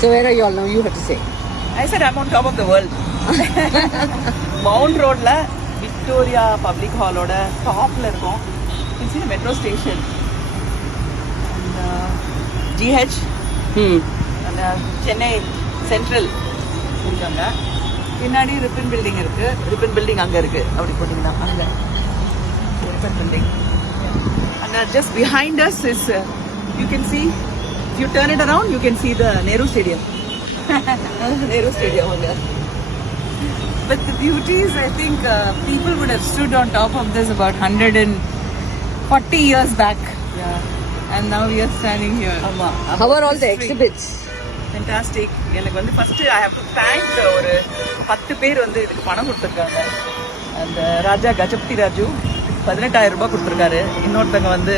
So where are you all now? You have to say. I said I'm on top of the world. Mount Roadla Victoria Public Hall oda top la irukom. You see the metro station. And GH and Chennai Central irukanga. பின்னாடி Ripon building இருக்கு. Ripon building அங்க இருக்கு. அப்படி போட்டீங்கன்னா அங்க Ripon building. And just behind us is you can see, if you turn it around you can see the Nehru Stadium. Nehru Stadium over. But the beauty is, I think people would have stood on top of this about 140 years back. Yeah. And now we are standing here. How are all the exhibits? Fantastic. எனக்கு வந்து first I have to thank ஒரு 10 பேர் வந்து இதுக்கு பணம் கொடுத்திருக்காங்க. அந்த ராஜா கஜபதி ராஜு 18000 ரூபாய் கொடுத்திருக்காரு. இன்னொருத்தங்க வந்து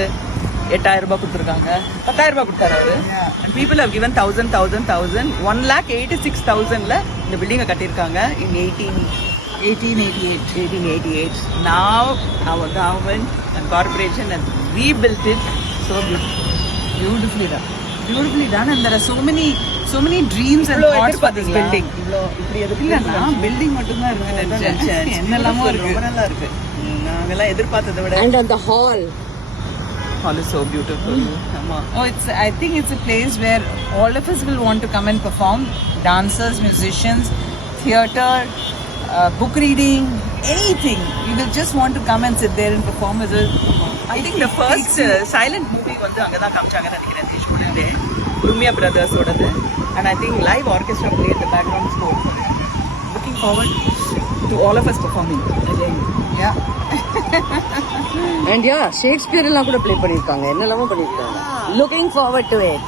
8000 ரூபாய் கொடுத்திருக்காங்க. 10000 ரூபாய் கொடுத்தாரு அவரு. And people have given 1000 1,86,000ல இந்த பில்டிங்கை கட்டியிருக்காங்க in 1888. Now our government and corporation has rebuilt it so beautifully done, and there are so many dreams and thoughts for this building. இப்படி எதுக்கு இல்லனா பில்டிங் மட்டும் தான் இருக்கு. என்னெல்லாமோ இருக்கு. ரொம்ப நல்லா இருக்கு. நாங்கெல்லாம் எதிர்பார்த்ததை விட. And on the hall is so beautiful. I think it's a place where all of us will want to come and perform. Dancers, musicians, theatre, book reading, anything. You will just want to come and sit there and perform as a. I think the first silent movie வந்து அங்க தான் காமிச்சாங்கன்னு நினைக்கிறேன். They showed it there. Lumia Brothers ஓடது. And I think live orchestra played the background score for it. Looking forward to all of us performing again. Yeah. And yeah, Shakespeare எல்லாம் கூட ப்ளே பண்ணிருக்காங்க. என்னெல்லாமோ பண்ணிருக்காங்க. Looking forward to it.